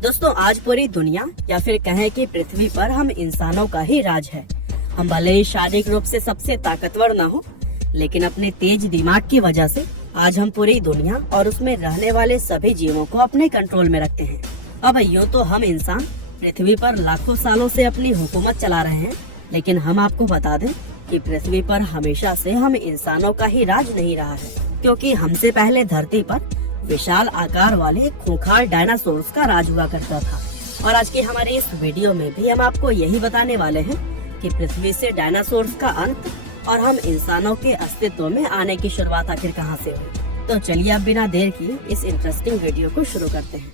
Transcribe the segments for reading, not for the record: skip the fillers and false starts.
दोस्तों, आज पूरी दुनिया या फिर कहें कि पृथ्वी पर हम इंसानों का ही राज है। हम भले ही शारीरिक रूप से सबसे ताकतवर न हो, लेकिन अपने तेज दिमाग की वजह से आज हम पूरी दुनिया और उसमें रहने वाले सभी जीवों को अपने कंट्रोल में रखते हैं। अब यूँ तो हम इंसान पृथ्वी पर लाखों सालों से अपनी हुकूमत चला रहे हैं, लेकिन हम आपको बता दें कि पृथ्वी पर हमेशा से हम इंसानों का ही राज नहीं रहा है, क्योंकि हमसे पहले धरती पर विशाल आकार वाले खूंखार डायनासोर्स का राज हुआ करता था। और आज की हमारी इस वीडियो में भी हम आपको यही बताने वाले हैं कि पृथ्वी से डायनासोर्स का अंत और हम इंसानों के अस्तित्व में आने की शुरुआत आखिर कहां से हुई। तो चलिए अब बिना देर किए इस इंटरेस्टिंग वीडियो को शुरू करते हैं।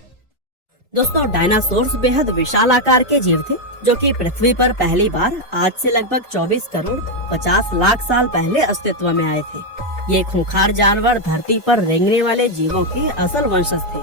दोस्तों, डायनासोर्स बेहद विशाल आकार के जीव थे जो कि पृथ्वी पर पहली बार आज से लगभग 24 करोड़ 50 लाख साल पहले अस्तित्व में आए थे। ये खूंखार जानवर धरती पर रेंगने वाले जीवों के असल वंशज थे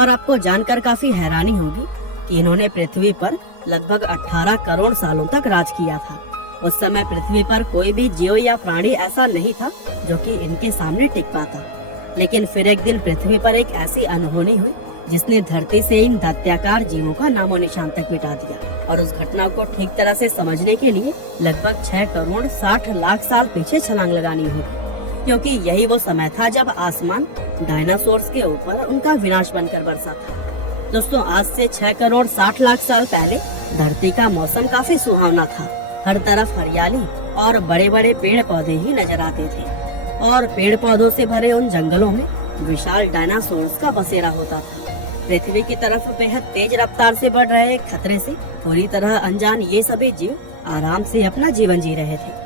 और आपको जानकर काफी हैरानी होगी कि इन्होंने पृथ्वी पर लगभग 18 करोड़ सालों तक राज किया था। उस समय पृथ्वी पर कोई भी जीव या प्राणी ऐसा नहीं था जो कि इनके सामने टिक पाता। लेकिन फिर एक दिन पृथ्वी पर एक ऐसी अनहोनी हुई जिसने धरती से इन दैत्याकार जीवों का नामो निशान तक मिटा दिया। और उस घटना को ठीक तरह से समझने के लिए लगभग 6 करोड़ 60 लाख साल पीछे छलांग लगानी होगी, क्योंकि यही वो समय था जब आसमान डायनासोर्स के ऊपर उनका विनाश बनकर बरसा था। दोस्तों, आज से 6 करोड़ 60 लाख साल पहले धरती का मौसम काफी सुहावना था। हर तरफ हरियाली और बड़े बड़े पेड़ पौधे ही नजर आते थे और पेड़ पौधों से भरे उन जंगलों में विशाल डायनासोर्स का बसेरा होता था। पृथ्वी की तरफ बेहद तेज रफ्तार से बढ़ रहे एक खतरे से पूरी तरह अनजान ये सभी जीव आराम से अपना जीवन जी रहे थे।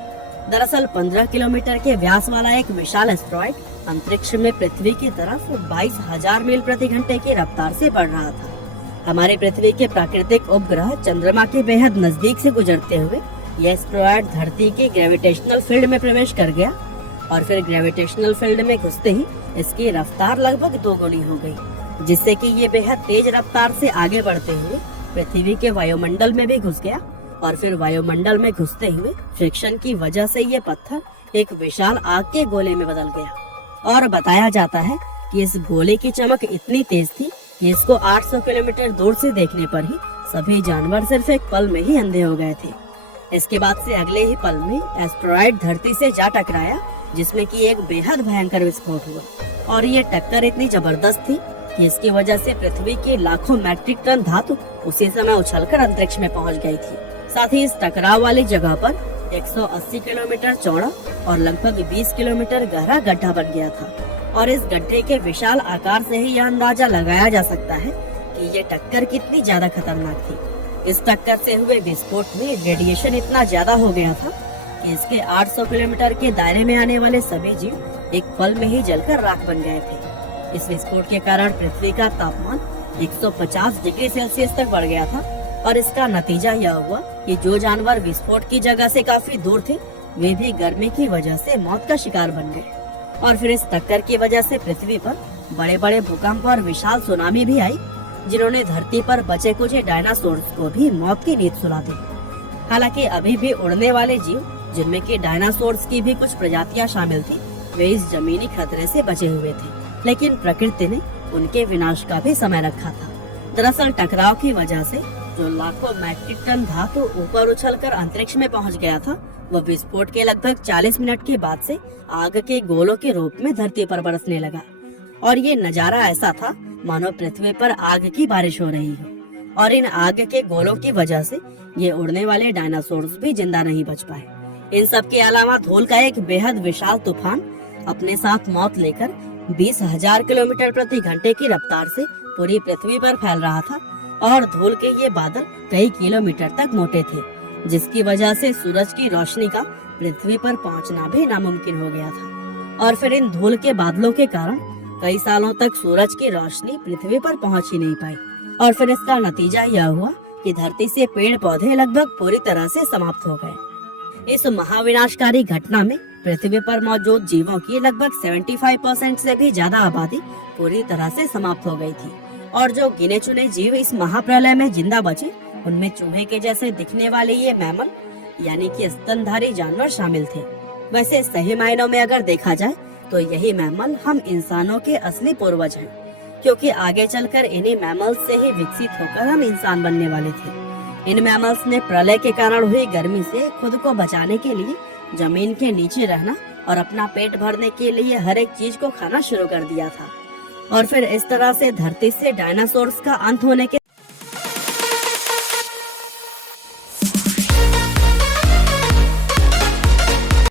दरअसल 15 किलोमीटर के व्यास वाला एक विशाल एस्टेरॉयड अंतरिक्ष में पृथ्वी की तरफ 22,000 मील प्रति घंटे की रफ्तार से बढ़ रहा था। हमारे पृथ्वी के प्राकृतिक उपग्रह चंद्रमा के बेहद नजदीक से गुजरते हुए यह एस्टेरॉयड धरती के ग्रेविटेशनल फील्ड में प्रवेश कर गया और फिर ग्रेविटेशनल फील्ड में घुसते ही इसकी रफ्तार लगभग 2 गुनी हो गई, जिससे कि ये बेहद तेज रफ्तार से आगे बढ़ते हुए पृथ्वी के वायुमंडल में भी घुस गया और फिर वायुमंडल में घुसते हुए फ्रिक्शन की वजह से ये पत्थर एक विशाल आग के गोले में बदल गया। और बताया जाता है कि इस गोले की चमक इतनी तेज थी कि इसको 800 किलोमीटर दूर से देखने पर ही सभी जानवर सिर्फ एक पल में ही अंधे हो गए थे। इसके बाद से अगले ही पल में एस्टेरॉयड धरती से जा टकराया, जिसमें कि एक बेहद भयंकर विस्फोट हुआ और ये टक्कर इतनी जबरदस्त थी कि इसकी वजह से पृथ्वी के लाखों मैट्रिक टन धातु उसी समय उछलकर अंतरिक्ष में पहुंच गई थी। साथ ही इस टकराव वाली जगह पर 180 किलोमीटर चौड़ा और लगभग 20 किलोमीटर गहरा गड्ढा बन गया था। और इस गड्ढे के विशाल आकार से ही यह अंदाजा लगाया जा सकता है कि ये टक्कर कितनी ज्यादा खतरनाक थी। इस टक्कर से हुए विस्फोट में रेडिएशन इतना ज्यादा हो गया था कि इसके 800 किलोमीटर के दायरे में आने वाले सभी जीव एक पल में ही जलकर राख बन गए थे। इस विस्फोट के कारण पृथ्वी का तापमान 150 डिग्री सेल्सियस तक बढ़ गया था और इसका नतीजा यह हुआ कि जो जानवर विस्फोट की जगह से काफी दूर थे वे भी गर्मी की वजह से मौत का शिकार बन गए। और फिर इस टक्कर की वजह से पृथ्वी पर बड़े बड़े भूकंप और विशाल सुनामी भी आई, जिन्होंने धरती पर बचे कुचे डायनासोर्स को भी मौत की नींद सुला दी। हालांकि अभी भी उड़ने वाले जीव, जिनमें कि डायनासोर्स की भी कुछ प्रजातियां शामिल थी, वे इस जमीनी खतरे से बचे हुए थे, लेकिन प्रकृति ने उनके विनाश का भी समय रखा था। दरअसल टकराव की वजह से जो लाखों मैट्रिक टन धातु ऊपर उछलकर अंतरिक्ष में पहुंच गया था, वह विस्फोट के लगभग 40 मिनट के बाद से आग के गोलों के रूप में धरती पर बरसने लगा। और ये नजारा ऐसा था मानो पृथ्वी पर आग की बारिश हो रही हो। और इन आग के गोलों की वजह से ये उड़ने वाले डायनासोर्स भी जिंदा नहीं बच पाए। इन सब के अलावा धूल का एक बेहद विशाल तूफान अपने साथ मौत लेकर 20,000 किलोमीटर प्रति घंटे की रफ्तार से पूरी पृथ्वी पर फैल रहा था और धूल के ये बादल कई किलोमीटर तक मोटे थे, जिसकी वजह से सूरज की रोशनी का पृथ्वी पर पहुंचना भी नामुमकिन हो गया था। और फिर इन धूल के बादलों के कारण कई सालों तक सूरज की रोशनी पृथ्वी पर पहुंच ही नहीं पाई और फिर इसका नतीजा यह हुआ कि धरती से पेड़ पौधे लगभग पूरी तरह से समाप्त हो गए। इस महाविनाशकारी घटना में पृथ्वी पर मौजूद जीवों की लगभग 75% से भी ज्यादा आबादी पूरी तरह से समाप्त हो गई थी और जो गिने चुने जीव इस महाप्रलय में जिंदा बचे, उनमें चूहे के जैसे दिखने वाले ये मैमल यानी कि स्तनधारी जानवर शामिल थे। वैसे सही मायनों में अगर देखा जाए तो यही मैमल हम इंसानों के असली पूर्वज हैं। क्योंकि आगे चलकर इन्हीं मैमल्स से ही विकसित होकर हम इंसान बनने वाले थे। इन मैमल्स ने प्रलय के कारण हुई गर्मी से खुद को बचाने के लिए जमीन के नीचे रहना और अपना पेट भरने के लिए हर एक चीज को खाना शुरू कर दिया था। और फिर इस तरह से धरती से डायनासोर्स का अंत होने के